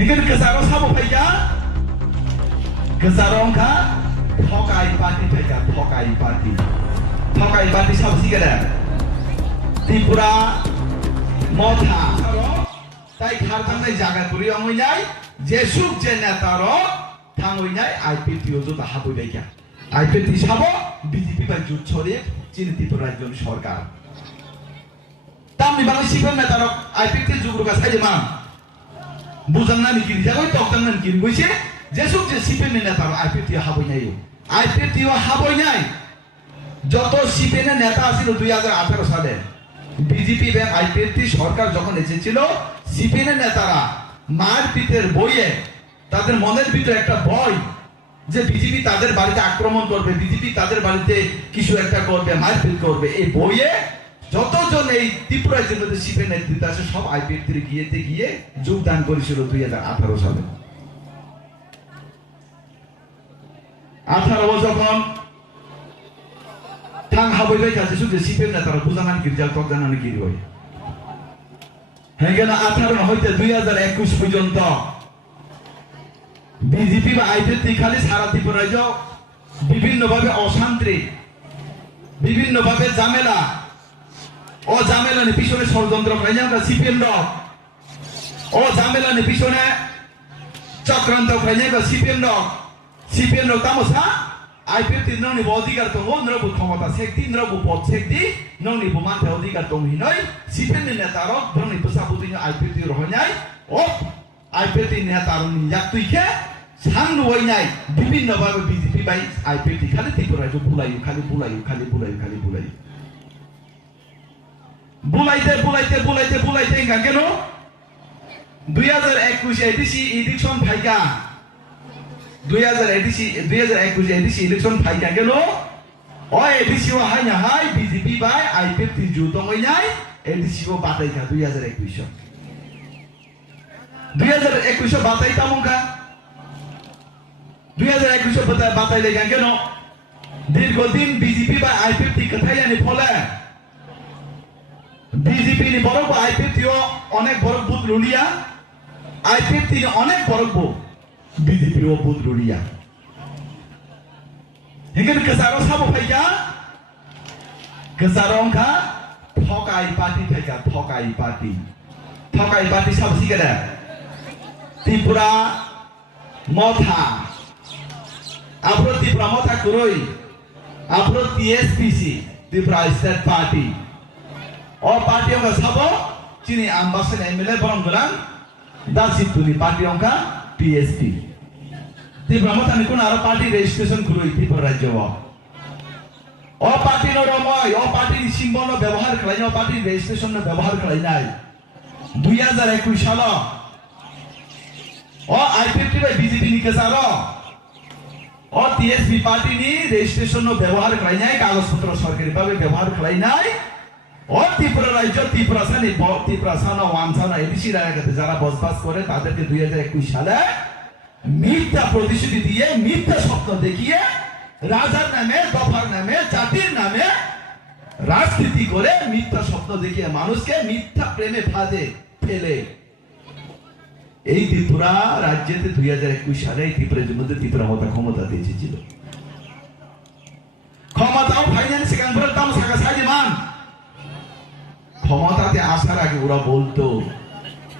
Hingga kesaro sabo paya, kesarong ka, thokai party paya, thokai party sabo sih kada. Tripura, Motha, তাই খারতামে জায়গা করি অমইনাই জেসুক যে নেতারো থাঙইনাই আইপিটিও তো তাহা বইলাই গিয়া আইপিটি সাবো বিজেপি বা জুট ছড়ে চিনি ত্রিপুরা রাজ্য সরকার তামনি বাংলা শিখবেন নেতারো আইপিটি যুগরুকা সাইজে মান বুঝান না নিকি যাগই তকতান না নিকি কইছে জেসুক যে সিপেন নেতারো আইপিটি হাবইনাই আইপিটিও হাবইনাই যত সিপেন নেতা আছিল 2018 সালে বিজেপি এবং আইপিএফটি সরকার যখন এসেছিল সিপিএনের নেতারা মারপিটের বইয়ে তাদের মনের ভিতরে একটা ভয় যে বিজেপি তাদের বাড়িতে আক্রমণ করবে বিজেপি তাদের বাড়িতে কিছু একটা করবে মারপিট করবে এই বইয়ে যতজন এই ত্রিপুরা জেলাতে সিপিএন নেতৃত্ব আছে সব আইপিএফটি গিয়ে যোগদান করেছিল 2018 সালে 18 যখন থাং হাবইবাই কাছে শুধু সিপিএম নেতারা বুঝানান গির্জাল তকদানান গিরি হই হেগেনা 18 হইতে 2021 পর্যন্ত বিজেপি বা আইপিএফটি খালি সারা ত্রিপুরা রাজ্য বিভিন্ন ভাবে অশান্তি বিভিন্ন ভাবে ঝামেলা ও ঝামেলার পিছনে ষড়যন্ত্র করে আমরা সিপিএম দল ও ঝামেলার পিছনে চক্রান্ত করে আমরা সিপিএম দল তামসা আইপিএফটি ননি অধিকার দङ নরবু ক্ষমতা সেক্তি নরবু পদ সেক্তি ননি মানতে অধিকার দङ হিনই সিপিএম নেতার ননি পসাবুদিন আইপিএফটি রহনাই ও আইপিএফটি নেতার ইয়াতুইকে সাংনু হইনাই বিভিন্ন ভাবে বিজেপি বাই আইপিএফটি খালি ত্রিপুরা রাজ্য বুলাইও খালি বুলাইতে কেন 2021 এডিসি ইলেকশন ফাইকা 2021 এডিসি ইলেকশন ফাইকা গেল ও এডিসি ও হাইনা হাই বিজেপি বাই আইপিএফটি জুতং হইনাই এডিসি ও বাতাইকা 2021 বাতাই তামুকা 2021 বাতাই লেগা কেন দীর্ঘদিন বিজেপি বা আইপিএফটি কথাইয়ানি ফলে বিজেপি নি বড় আইপিএফটি ও অনেক বড় বুথ রুলিয়া আইপিএফটি অনেক বড় বিজেপি ও বুথ রুলিয়া হিংগে কেসারো সাবো ফাইকা কেসারং কা থকাই পার্টি ফাইকা থকাই পার্টি সাবো সিগারা ত্রিপুরা মথা আপরো ত্রিপুরা মথা করই আপরো টিএসপিসি ত্রিপুরা স্টেট পার্টি ও পার্টি অঙ্কা সাবো চিনি আম্বাসেন এমএলএ বরংগরাং দাসিতুনি পার্টি অঙ্কা পিএসপি ত্রিপুরা মথা নিকুন আরো পার্টি রেজিস্ট্রেশন করই ত্রিপুরা রাজ্য ও পার্টি নরময় ও পার্টি সিম্বল ব্যবহার খাই ও পার্টি রেজিস্ট্রেশন ব্যবহার খাই নাই 2021 সাল ও আইপিএফটি বাই বিজেপি নিকে সারো ও টিএসপি পার্টি নি রেজিস্ট্রেশন ব্যবহার খাই নাই কাগজপত্র সরকারি ভাবে ব্যবহার খাই নাই ও ত্রিপুরা রাজ্য ত্রিপুরা সানা ওয়ানসানা এডিসি রায়গাতে যারা বসবাস করে তাদেরকে 2021 সালে মিথ্যা প্রতিশ্রুতি দিয়ে মিথ্যা স্বপ্ন দেখিয়ে রাজার নামে দফার নামে জাতির নামে রাজনীতি করে মিথ্যা স্বপ্ন দেখিয়ে মানুষকে মিথ্যা প্রেমে ফাঁদে ফেলে এই ত্রিপুরা রাজ্যেতে 2021 সালে ত্রিপুরার মধ্যে ত্রিপুরা মতো ক্ষমতা দিয়েছিল ক্ষমতাও ফাইন্যান্স কানপুরের দাম সাকা সাইজে মান ক্ষমতাতে আসার আগে ওরা বলতো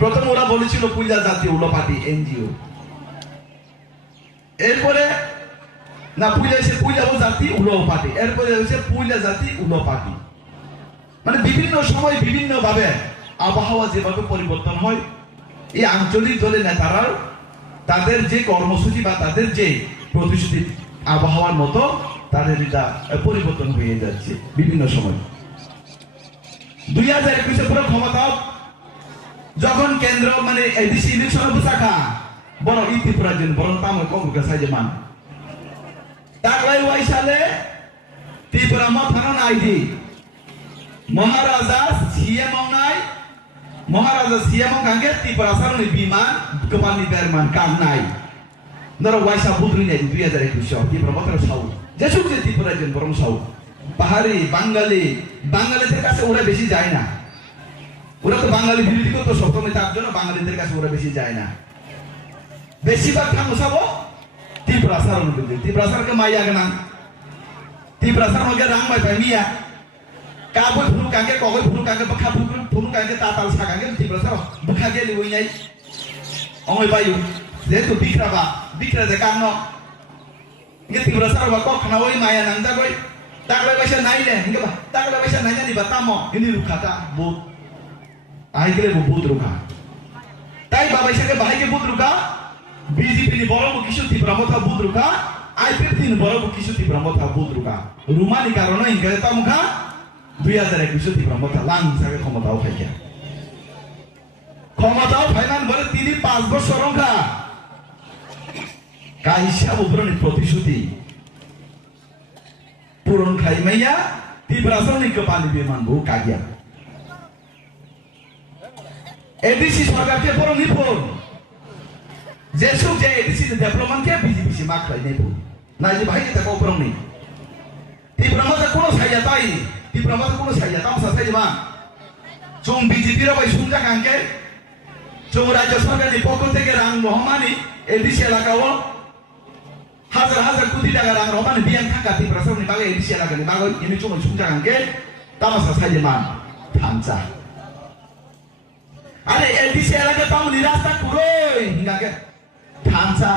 প্রথম ওরা বলেছিল পূজা জাতি উলো পার্টি এনজিও এরপরে না পূজা জাতি উলো পার্টি এরপরে হচ্ছে পূজা জাতি উলো পার্টি মানে বিভিন্ন সময় বিভিন্ন ভাবে আবহাওয়া যেভাবে পরিবর্তন হয় এই আঞ্চলিক দলের নেতারা তাদের যে কর্মসূচি বা তাদের যে প্রতিশ্রুতি আবহাওয়ার মতো তাদের এটা পরিবর্তন হয়ে যাচ্ছে বিভিন্ন সময় 2021 পুরো ক্ষমতা যখন কেন্দ্র মানে এডিসি ইলেকশন বুঝাকা বড় ত্রিপুরার জন্য বড় তাম কংগ্রেস সাইজে মান তাকলাই ওয়াই সালে ত্রিপুরা মথানো আইডি মহারাজা সিএম নাই মহারাজা সিএম কাঙ্গে ত্রিপুরা সারনি বিমান গোপালনি বেরমান কাম নাই নর ওয়াইসা বুদ্রি নাই 2021 ত্রিপুরা মথানো সাউ যেসব যে ত্রিপুরার জন্য বড় সাউ পাহাড়ি বাঙালিদের কাছে ওরা বেশি যায় না ওরা তো বাঙালি বিরোধী করতো সপ্তমে তার জন্য বাঙালিদের কাছে ওরা বেশি যায় না বেশিরভাগ থাকো সাবো ত্রিপুরা সার মধ্যে ত্রিপুরা সারকে মাইয়া গেনা ত্রিপুরা সার মধ্যে রাং মাই পাই মিয়া কাবই ফুল কাকে কগই ফুল কাকে বখা ফুল কাকে তাতাল সাকাকে ত্রিপুরা সার বখা গেলি ওইনাই অমই বায়ু যেহেতু বিক্রা দে কান্ন ইংকে ত্রিপুরা সার বা কখনা ওই মায়া নাং জাগই তাকলে বাইসা নাইলে ইংকে বা তাকলে বাইসা নাইনি বা তামো ইনি রুখাতা বুত আই গেলে বুত রুখা তাই বাবাইসাকে বাহাইকে বুত রুখা বিজেপি ni বড় কিছু ত্রিপুরা মথা বুত রুখা আইপিএফ ni বড় কিছু ত্রিপুরা মথা বুত রুখা রুমানি কারণে ইংকে তামুখা 2021 ত্রিপুরা মথা লাং হিসাবে ক্ষমতাও খাইকে ক্ষমতাও ফাইনাল বলে তিনি 5 বছর রঙ্কা কা হিসাব উপরনি প্রতিশ্রুতি পূরণ খাইমাইয়া ত্রিপুরা সরনি কপালি বিমান বহু কাগিয়া এডিসি সরকারকে বড় নিপুণ যেসব যে এডিসি ডেভেলপমেন্টকে বিজেপি মাখলাই নেব না যে ভাই এটা কপরম নেই ত্রিপুরা মধ্যে কোনো সাইয়া তাই ত্রিপুরা মধ্যে কোনো সাইয়া তামসা সাইবা চং বিজেপি র ভাই সুন্দা কাঙ্কে চং রাজ্য সরকারের পক্ষ থেকে রাং রহমানি এডিসি এলাকাও হাজার কোটি টাকা রাং রহমানি বিয়ান থাকা ত্রিপুরা সরকারের বাগে এডিসি এলাকানি বাগে ইনি চং সুন্দা কাঙ্কে তামসা সাইবা থামসা আরে এডিসি এলাকা তামনি রাস্তা কুরই হিঙ্গাকে থামসা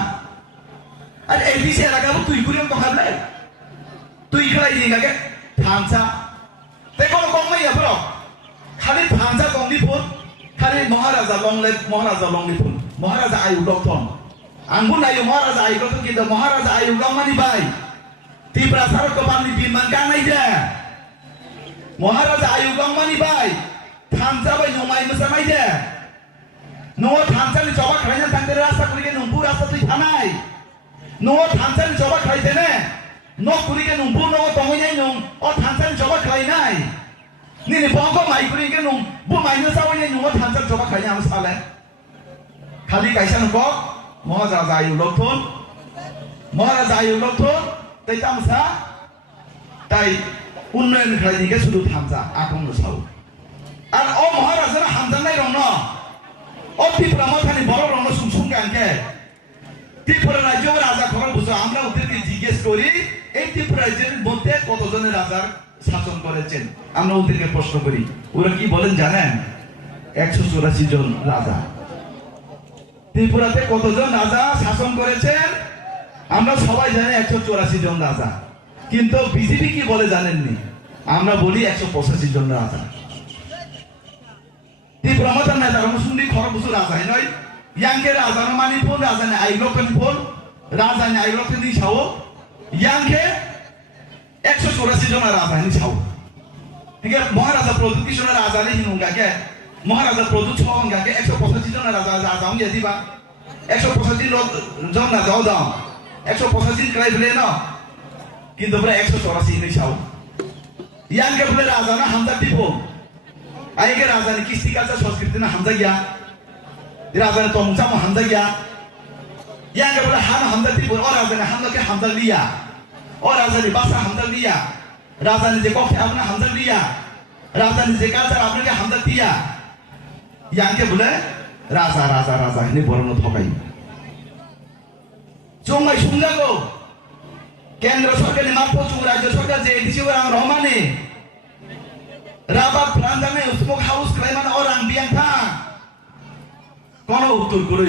আরে এডিসি এলাকা তুই কুরিম তো খাবলে তুই খাই হিঙ্গাকে থামসা তে কোন কমই আবর খালি থামসা কমনি ফুল খালি মহারাজা লংলি ফুল মহারাজা আয়ু লক্ষণ আঙ্গুন আয়ু মহারাজা আয়ু লক্ষণ কিন্তু মহারাজা আয়ু লংমানি ভাই ত্রিপুরা সারক বামনি বিমান কানাই দে মহারাজা আয়ু লংমানি ভাই থামসা ভাই নমাই মোসামাই দে নো থামসানি জবা খাইনা থাকতে রাস্তা করিকে নুম্পু রাস্তা তুই থানাই নো থামসানি জবা খাইতে নে নো করিকে নুম্পু নো তঙ্গই নাই নুম ও থামসানি জবা খাই নাই নিনি বঙ্গ মাই করিকে নুম বু মাইনো সাওই নাই নো থামসানি জবা খাইনা আম সালে খালি কাইসা নুক মহারাজা আয়ু লক্ষণ তাই তামসা তাই উন্নয়ন খাইনিকে শুধু থামসা আকং সাও আর ও মহারাজারা হামজানাই রং ও ত্রিপুরা মথানি বড় রং সুংসুং গানকে ত্রিপুরা রাজ্য রাজা খবর বুঝো আমরা ওদেরকে জিজ্ঞেস করি এই ত্রিপুরা রাজ্যের মধ্যে কতজনের রাজার শাসন করেছেন আমরা ওদেরকে প্রশ্ন করি ওরা কি বলেন জানেন 184 জন রাজা ত্রিপুরাতে কতজন রাজা শাসন করেছেন আমরা সবাই জানি 184 জন রাজা কিন্তু বিজেপি কি বলে জানেননি আমরা বলি 185 জন রাজা ত্রিপুরা মতার নেতা মুসুন্দি খরব বুঝু রাজাই নয় ইয়াংকে রাজা মানি ফোন রাজানি আইলকেন ফোন রাজানি আইলকেন দি ছাও ইয়াংকে 184 জন রাজানি ছাও ঠিক আছে মহারাজা প্রদুত কিশোর রাজানি হিনুঙ্গাকে মহারাজা প্রদুত ছঙ্গাকে 185 জন রাজা রাজা হঙ্গে দিবা 185 জন রাজাও দাও 185 ক্রাই বলে না কিন্তু বলে 184 নি ছাও ইয়াংকে বলে রাজা না হামদা টিপো আইগে রাজানি কৃষ্টি কালচার সংস্কৃতি না হামজা গিয়া রাজানি তমুচা মো হামজা গিয়া ইয়াঙ্গে বলে হামজা টিপো ও রাজানি হামদাকে হামজা লিয়া ও রাজানি বাসা হামজা লিয়া রাজানি যে কফি আপনার হামজা লিয়া রাজানি যে কালচার আপনাকে হামজা দিয়া ইয়াঙ্গে বলে রাজা নি বরণ থকাই চুমাই সুঙ্গাগো কেন্দ্র সরকারের মারফত রাজ্য সরকার যে এডিসি রাং রহমানে রাবাত প্রান্দানে স্মোক হাউস ক্লাইমান orang biang tha kono utur guru